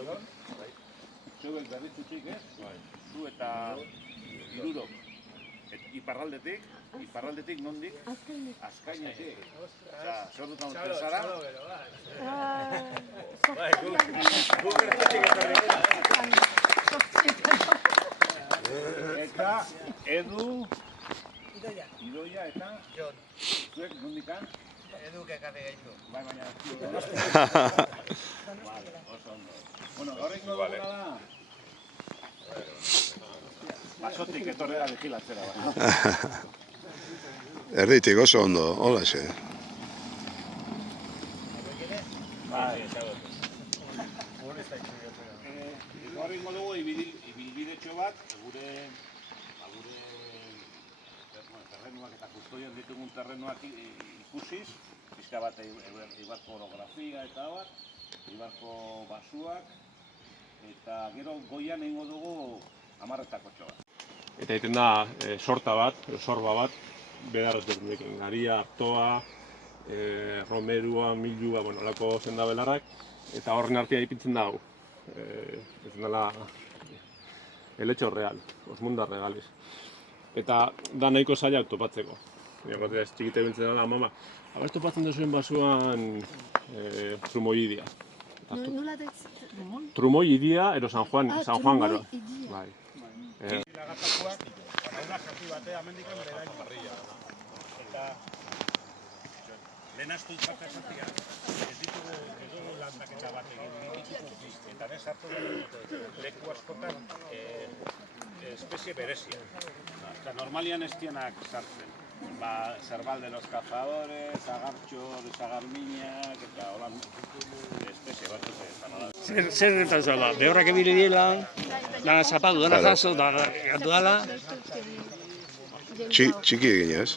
Txobek berritzutik, zu eta irurok. Iparraldetik nondik? Azkainetik. Osa, zer dut nauten zara? Eta Edu, Idoia eta zuek nondikan? Eduk ekarri gaitu. Bai, baina oso ondo. Bueno, horrengo duguna da. Basotik etorri da vigilatzera. Erditik oso ondo, hola xe. Horrengo dugu ibilbidetxo bat, gure terrenuak eta kustodian ditugun terrenuak ikusiz, pixka bat Eibarko orografia eta bat, Eibarko basuak, eta gero goian egingo dugu amarretako txoa. Eta egiten da sorta bat, sorba bat, bedarretekin, garia, artoa, romerua, milua, bueno, olako zenda belarrak, eta horren artea ipintzen da hau. Ez dela heletxo real, osmunda regales. Eta da nahiko zaila topatzeko. Ez txikite bintzen dela, mama, abez topatzen duzuen basuan trumoidia. Trumoidia, ero San Juan garoa. Bai. Lagatakoak, una jaki batea amendikan berain parrilla. Eta lehen astu izate esatia, ez ditugu landaketa bat egin, eta nez hartu leku askotan espezie berezia. Normalian ez dienak sartzen. Zerbal de los cazadores, agartxo, desagarminak, eta holan espezie batzuk ezan. Zer gertatzen da, behorrak ebili dira, dana zapatu, dana jaso, dana gatu dala. Txiki eginez.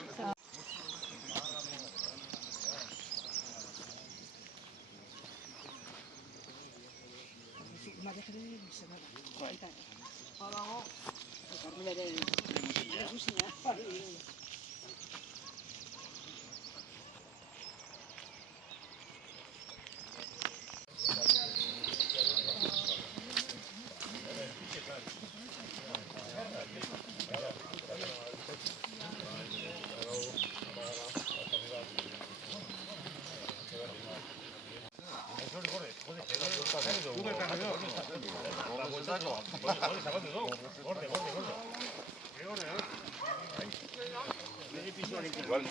Igual,